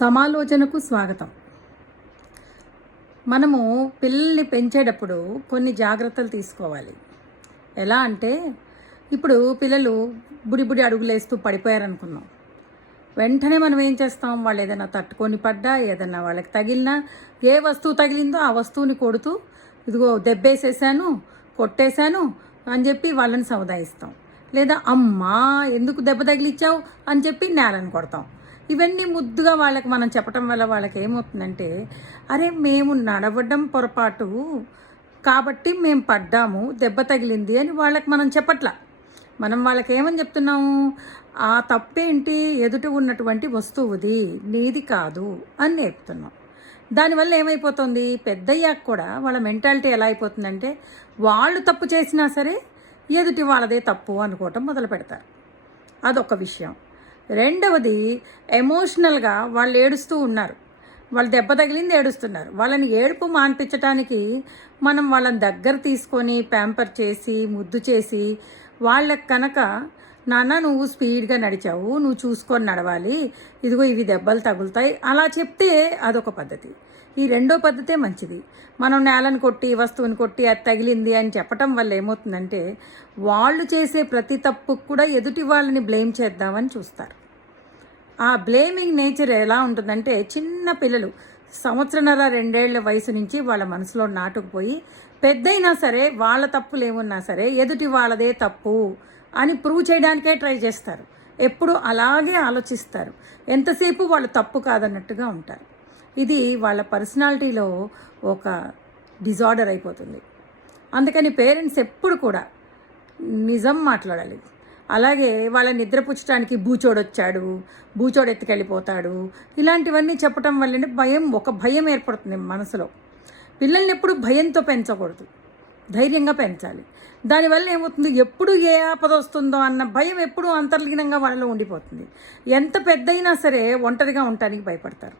సమాలోచనకు స్వాగతం. మనము పిల్లల్ని పెంచేటప్పుడు కొన్ని జాగ్రత్తలు తీసుకోవాలి. ఎలా అంటే, ఇప్పుడు పిల్లలు బుడి అడుగులేస్తూ పడిపోయారనుకున్నాం. వెంటనే మనం ఏం చేస్తాం, వాళ్ళు ఏదైనా తట్టుకొని పడ్డా, ఏదైనా వాళ్ళకి తగిలినా, ఏ వస్తువు తగిలిందో ఆ వస్తువుని కొడుతూ, ఇదిగో దెబ్బేసేసాను, కొట్టేశాను అని చెప్పి వాళ్ళని సముదాయిస్తాం. లేదా అమ్మా ఎందుకు దెబ్బ తగిలిచ్చావు అని చెప్పి నేలను కొడతాం. ఇవన్నీ ముద్దుగా వాళ్ళకి మనం చెప్పటం వల్ల వాళ్ళకి ఏమవుతుందంటే, అరే మేము నడవడం పొరపాటు కాబట్టి మేము పడ్డాము, దెబ్బ తగిలింది అని వాళ్ళకి మనం చెప్పట్లా. మనం వాళ్ళకి ఏమని చెప్తున్నాము, ఆ తప్పేంటి, ఎదుట ఉన్నటువంటి వస్తువుది, నీది కాదు అని నేర్పుతున్నాం. దానివల్ల ఏమైపోతుంది, పెద్దయ్యాక కూడా వాళ్ళ మెంటాలిటీ ఎలా అయిపోతుందంటే, వాళ్ళు తప్పు చేసినా సరే ఎదుటి వాళ్ళదే తప్పు అనుకోవటం మొదలు పెడతారు. అదొక విషయం. రెండవది, ఎమోషనల్గా వాళ్ళు ఏడుస్తూ ఉన్నారు, వాళ్ళు దెబ్బ తగిలింది ఏడుస్తున్నారు. వాళ్ళని ఏడుపు మాన్పించడానికి మనం వాళ్ళని దగ్గర తీసుకొని ప్యాంపర్ చేసి ముద్దు చేసి, వాళ్ళకి కనుక నాన్న నువ్వు స్పీడ్గా నడిచావు, నువ్వు చూసుకొని నడవాలి, ఇదిగో ఇవి దెబ్బలు తగులుతాయి అలా చెప్తే అదొక పద్ధతి. ఈ రెండో పద్ధతే మంచిది. మనం నేలను కొట్టి వస్తువుని కొట్టి అది తగిలింది అని చెప్పటం వల్ల ఏమవుతుందంటే, వాళ్ళు చేసే ప్రతి తప్పుకు కూడా ఎదుటి వాళ్ళని బ్లేమ్ చేద్దామని చూస్తారు. ఆ బ్లేమింగ్ నేచర్ ఎలా ఉంటుందంటే, చిన్న పిల్లలు సంవత్సరన్నర 2 ఏళ్ల వయసు నుంచి వాళ్ళ మనసులో నాటుకుపోయి, పెద్దయినా సరే వాళ్ళ తప్పులు ఏమున్నా సరే ఎదుటి వాళ్ళదే తప్పు అని ప్రూవ్ చేయడానికే ట్రై చేస్తారు. ఎప్పుడు అలాగే ఆలోచిస్తారు, ఎంతసేపు వాళ్ళు తప్పు కాదన్నట్టుగా ఉంటారు. ఇది వాళ్ళ పర్సనాలిటీలో ఒక డిజార్డర్ అయిపోతుంది. అందుకని పేరెంట్స్ ఎప్పుడు కూడా నిజం మాట్లాడాలి. అలాగే వాళ్ళ నిద్రపుచ్చడానికి బూచోడొచ్చాడు, బూచోడు ఎత్తుకెళ్ళిపోతాడు, ఇలాంటివన్నీ చెప్పటం వల్లనే ఒక భయం ఏర్పడుతుంది మనసులో. పిల్లల్ని ఎప్పుడు భయంతో పెంచకూడదు, ధైర్యంగా పెంచాలి. దానివల్ల ఏమవుతుంది, ఎప్పుడు ఏ ఆపద వస్తుందో అన్న భయం ఎప్పుడూ అంతర్లీనంగా వాళ్ళలో ఉండిపోతుంది. ఎంత పెద్దయినా సరే ఒంటరిగా ఉండటానికి భయపడతారు.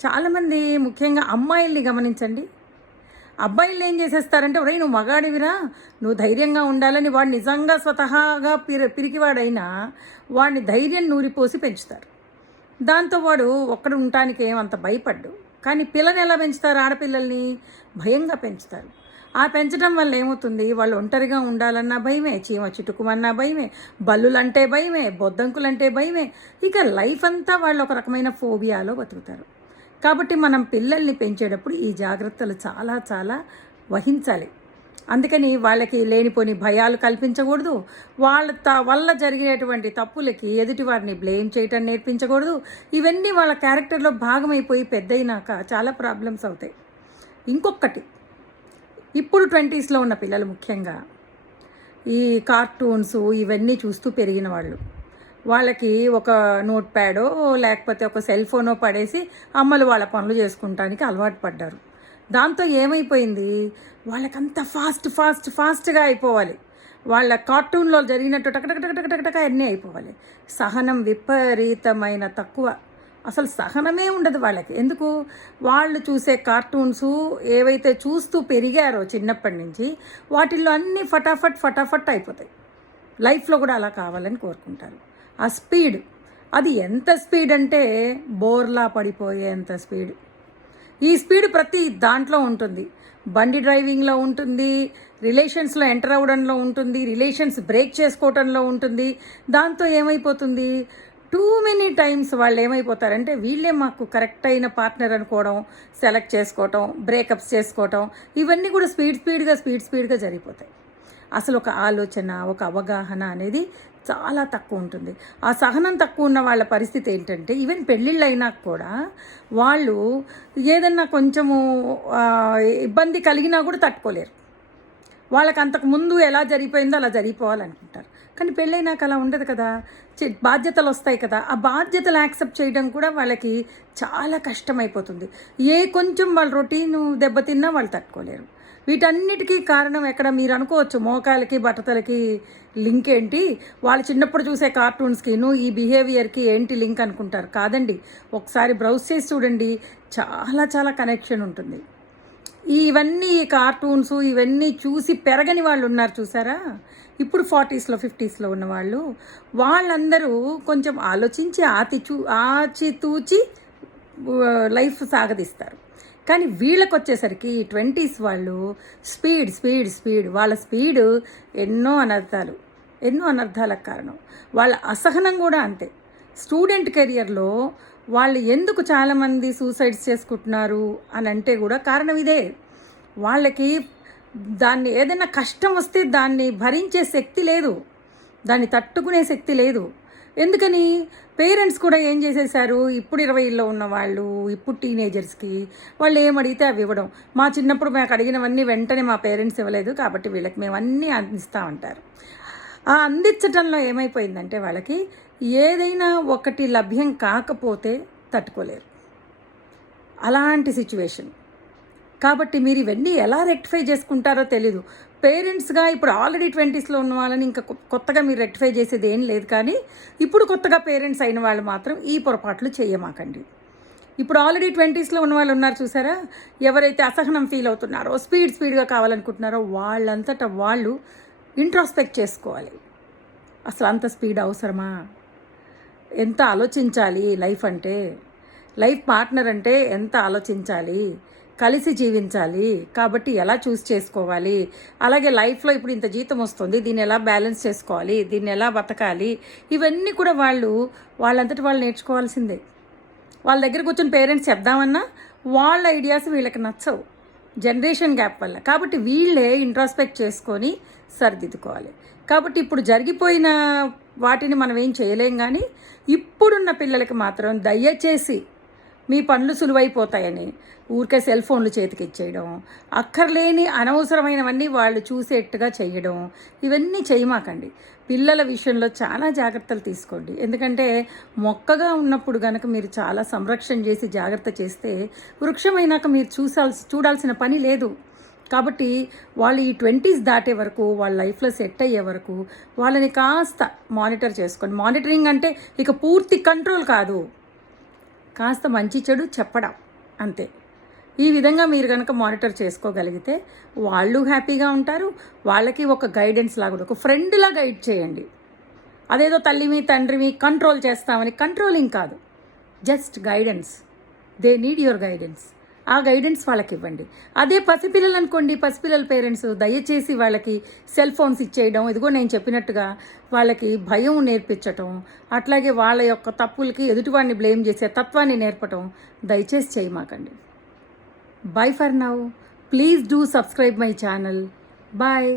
చాలామంది, ముఖ్యంగా అమ్మాయిల్ని గమనించండి, అబ్బాయిలు ఏం చేసేస్తారంటే, ఒరేయ్ నువ్వు మగాడివిరా, నువ్వు ధైర్యంగా ఉండాలని వాడు నిజంగా స్వతహాగా పిరికివాడైనా వాడిని ధైర్యం నూరిపోసి పెంచుతారు. దాంతో వాడు ఒక్కడు ఉండటానికి ఏమంత భయపడ్డు. కానీ పిల్లని ఎలా పెంచుతారు, ఆడపిల్లల్ని భయంగా పెంచుతారు. ఆ పెంచడం వల్ల ఏమవుతుంది, వాళ్ళు ఒంటరిగా ఉండాలన్నా భయమే, చీమ చిటుకుమన్నా భయమే, బల్లులంటే భయమే, బొద్దంకులంటే భయమే. ఇక లైఫ్ అంతా వాళ్ళు ఒక రకమైన ఫోబియాలో బతుకుతారు. కాబట్టి మనం పిల్లల్ని పెంచేటప్పుడు ఈ జాగ్రత్తలు చాలా చాలా వహించాలి. అందుకని వాళ్ళకి లేనిపోని భయాలు కల్పించకూడదు, వాళ్ళ వల్ల జరిగేటువంటి తప్పులకి ఎదుటి వారిని బ్లేమ్ చేయటం నేర్పించకూడదు. ఇవన్నీ వాళ్ళ క్యారెక్టర్లో భాగమైపోయి పెద్దయినాక చాలా ప్రాబ్లమ్స్ అవుతాయి. ఇంకొకటి, ఇప్పుడు 20sలో ఉన్న పిల్లలు ముఖ్యంగా ఈ కార్టూన్స్ ఇవన్నీ చూస్తూ పెరిగిన వాళ్ళకి ఒక నోట్ ప్యాడో లేకపోతే ఒక సెల్ ఫోనో పడేసి అమ్మలు వాళ్ళ పనులు చేసుకుంటానికి అలవాటు పడ్డారు. దాంతో ఏమైపోయింది, వాళ్ళకంతా ఫాస్ట్గా అయిపోవాలి. వాళ్ళ కార్టూన్లో జరిగినట్టు టకటక అన్నీ అయిపోవాలి. సహనం విపరీతమైన తక్కువ, అసలు సహనమే ఉండదు వాళ్ళకి. ఎందుకు, వాళ్ళు చూసే కార్టూన్స్ ఏవైతే చూస్తూ పెరిగారో చిన్నప్పటి నుంచి, వాటిల్లో అన్నీ ఫటాఫట్ అయిపోతాయి. లైఫ్లో కూడా అలా కావాలని కోరుకుంటారు. ఆ స్పీడ్, అది ఎంత స్పీడ్ అంటే బోర్లా పడిపోయేంత స్పీడ్. ఈ స్పీడ్ ప్రతి దాంట్లో ఉంటుంది. బండి డ్రైవింగ్లో ఉంటుంది, రిలేషన్స్లో ఎంటర్ అవ్వడంలో ఉంటుంది, రిలేషన్స్ బ్రేక్ చేసుకోవడంలో ఉంటుంది. దాంతో ఏమైపోతుంది, టూ మెనీ టైమ్స్ వాళ్ళు ఏమైపోతారంటే, వీళ్ళే మాకు కరెక్ట్ అయిన పార్ట్నర్ అనుకోవడం, సెలెక్ట్ చేసుకోవటం, బ్రేకప్స్ చేసుకోవటం, ఇవన్నీ కూడా స్పీడ్గా జరిగిపోతాయి. అసలు ఒక ఆలోచన, ఒక అవగాహన అనేది చాలా తక్కువ ఉంటుంది. ఆ సహనం తక్కువ ఉన్న వాళ్ళ పరిస్థితి ఏంటంటే, ఈవెన్ పెళ్ళిళ్ళు అయినాక కూడా వాళ్ళు ఏదన్నా కొంచెము ఇబ్బంది కలిగినా కూడా తట్టుకోలేరు. వాళ్ళకి అంతకుముందు ఎలా జరిగిపోయిందో అలా జరిగిపోవాలనుకుంటారు. కానీ పెళ్ళైనాక అలా ఉండదు కదా, బాధ్యతలు వస్తాయి కదా, ఆ బాధ్యతలు యాక్సెప్ట్ చేయడం కూడా వాళ్ళకి చాలా కష్టమైపోతుంది. కొంచెం వాళ్ళ రొటీను దెబ్బతిన్నా వాళ్ళు తట్టుకోలేరు. వీటన్నిటికీ కారణం ఎక్కడ, మీరు అనుకోవచ్చు మోకాలకి బట్టతలకి లింక్ ఏంటి, వాళ్ళు చిన్నప్పుడు చూసే కార్టూన్స్కిను ఈ బిహేవియర్కి ఏంటి లింక్ అనుకుంటారు. కాదండి, ఒకసారి బ్రౌజ్ చేసి చూడండి, చాలా కనెక్షన్ ఉంటుంది. ఇవన్నీ కార్టూన్స్ ఇవన్నీ చూసి పెరగని వాళ్ళు ఉన్నారు చూసారా, ఇప్పుడు 40స్లో 50స్లో ఉన్నవాళ్ళు వాళ్ళందరూ కొంచెం ఆలోచించి ఆచితూచి లైఫ్ సాగదీస్తారు. కానీ వీళ్ళకి వచ్చేసరికి 20s వాళ్ళు స్పీడ్ వాళ్ళ స్పీడు ఎన్నో అనర్థాలకు కారణం. వాళ్ళ అసహనం కూడా అంతే. స్టూడెంట్ కెరియర్లో వాళ్ళు ఎందుకు చాలామంది సూసైడ్స్ చేసుకుంటున్నారు అని అంటే కూడా కారణం ఇదే. వాళ్ళకి దాన్ని ఏదైనా కష్టం వస్తే దాన్ని భరించే శక్తి లేదు, దాన్ని తట్టుకునే శక్తి లేదు. ఎందుకని పేరెంట్స్ కూడా ఏం చేసేసారు, ఇప్పుడు 20లో ఉన్న వాళ్ళు, ఇప్పుడు టీనేజర్స్కి వాళ్ళు ఏమడిగితే అవి ఇవ్వడం. మా చిన్నప్పుడు మాకు అడిగినవన్నీ వెంటనే మా పేరెంట్స్ ఇవ్వలేదు కాబట్టి వీళ్ళకి మేము అన్నీ అందిస్తామంటారు. ఆ అందించటంలో ఏమైపోయిందంటే వాళ్ళకి ఏదైనా ఒకటి లభ్యం కాకపోతే తట్టుకోలేరు, అలాంటి సిచ్యువేషన్. కాబట్టి మీరు ఇవన్నీ ఎలా రెక్టిఫై చేసుకుంటారో తెలీదు. పేరెంట్స్గా ఇప్పుడు ఆల్రెడీ 20స్లో ఉన్న వాళ్ళని ఇంకా కొత్తగా మీరు రెక్టిఫై చేసేది ఏం లేదు. కానీ ఇప్పుడు కొత్తగా పేరెంట్స్ అయిన వాళ్ళు మాత్రం ఈ పొరపాట్లు చేయమాకండి. ఇప్పుడు ఆల్రెడీ 20స్లో ఉన్న వాళ్ళు ఉన్నారు చూసారా, ఎవరైతే అసహనం ఫీల్ అవుతున్నారో, స్పీడ్గా కావాలనుకుంటున్నారో వాళ్ళంతటా వాళ్ళు ఇంట్రాస్పెక్ట్ చేసుకోవాలి. అసలు అంత స్పీడ్ అవసరమా? ఎంత ఆలోచించాలి లైఫ్ అంటే, లైఫ్ పార్ట్నర్ అంటే ఎంత ఆలోచించాలి, కలిసి జీవించాలి. కాబట్టి ఎలా చూస్ చేసుకోవాలి, అలాగే లైఫ్లో ఇప్పుడు ఇంత జీతం వస్తుంది, దీన్ని ఎలా బ్యాలెన్స్ చేసుకోవాలి, దీన్ని ఎలా బతకాలి, ఇవన్నీ కూడా వాళ్ళంతటి వాళ్ళు నేర్చుకోవాల్సిందే. వాళ్ళ దగ్గర కూర్చొని పేరెంట్స్ చెప్దామన్నా వాళ్ళ ఐడియాస్ వీళ్ళకి నచ్చవు, జనరేషన్ గ్యాప్ వల్ల. కాబట్టి వీళ్ళే ఇంట్రాస్పెక్ట్ చేసుకొని సరిదిద్దుకోవాలి. కాబట్టి ఇప్పుడు జరిగిపోయిన వాటిని మనం ఏం చేయలేం. కానీ ఇప్పుడున్న పిల్లలకి మాత్రం దయచేసి మీ పనులు సులువైపోతాయని ఊరికే సెల్ ఫోన్లు చేతికి ఇచ్చేయడం, అక్కర్లేని అనవసరమైనవన్నీ వాళ్ళు చూసేట్టుగా చేయడం, ఇవన్నీ చేయమాకండి. పిల్లల విషయంలో చాలా జాగ్రత్తలు తీసుకోండి. ఎందుకంటే మొక్కగా ఉన్నప్పుడు కనుక మీరు చాలా సంరక్షణ చేసి జాగ్రత్త చేస్తే వృక్షమైనాక మీరు చూడాల్సిన పని లేదు. కాబట్టి వాళ్ళు ఈ 20s దాటే వరకు, వాళ్ళ లైఫ్లో సెట్ అయ్యే వరకు వాళ్ళని కాస్త మానిటర్ చేసుకోండి. మానిటరింగ్ అంటే ఇక పూర్తి కంట్రోల్ కాదు, కాస్త మంచి చెడు చెప్పడం అంతే. ఈ విధంగా మీరు కనుక మానిటర్ చేసుకోగలిగితే వాళ్ళు హ్యాపీగా ఉంటారు. వాళ్ళకి ఒక గైడెన్స్ లాగా, ఒక ఫ్రెండ్లా గైడ్ చేయండి. అదేదో తల్లిమి తండ్రిమి కంట్రోల్ చేస్తామని, కంట్రోలింగ్ కాదు, just guidance. They need your guidance. ఆ గైడెన్స్ వాళ్ళకి ఇవ్వండి. అదే పసిపిల్లలు అనుకోండి, పసిపిల్లల పేరెంట్స్ దయచేసి వాళ్ళకి సెల్ ఫోన్స్ ఇచ్చేయడం, ఇదిగో నేను చెప్పినట్టుగా వాళ్ళకి భయం నేర్పించటం, అట్లాగే వాళ్ళ యొక్క తప్పులకి ఎదుటివాడిని బ్లేమ్ చేసే తత్వాన్ని నేర్పటం దయచేసి చేయమాకండి. Bye for now. Please do subscribe my channel. Bye.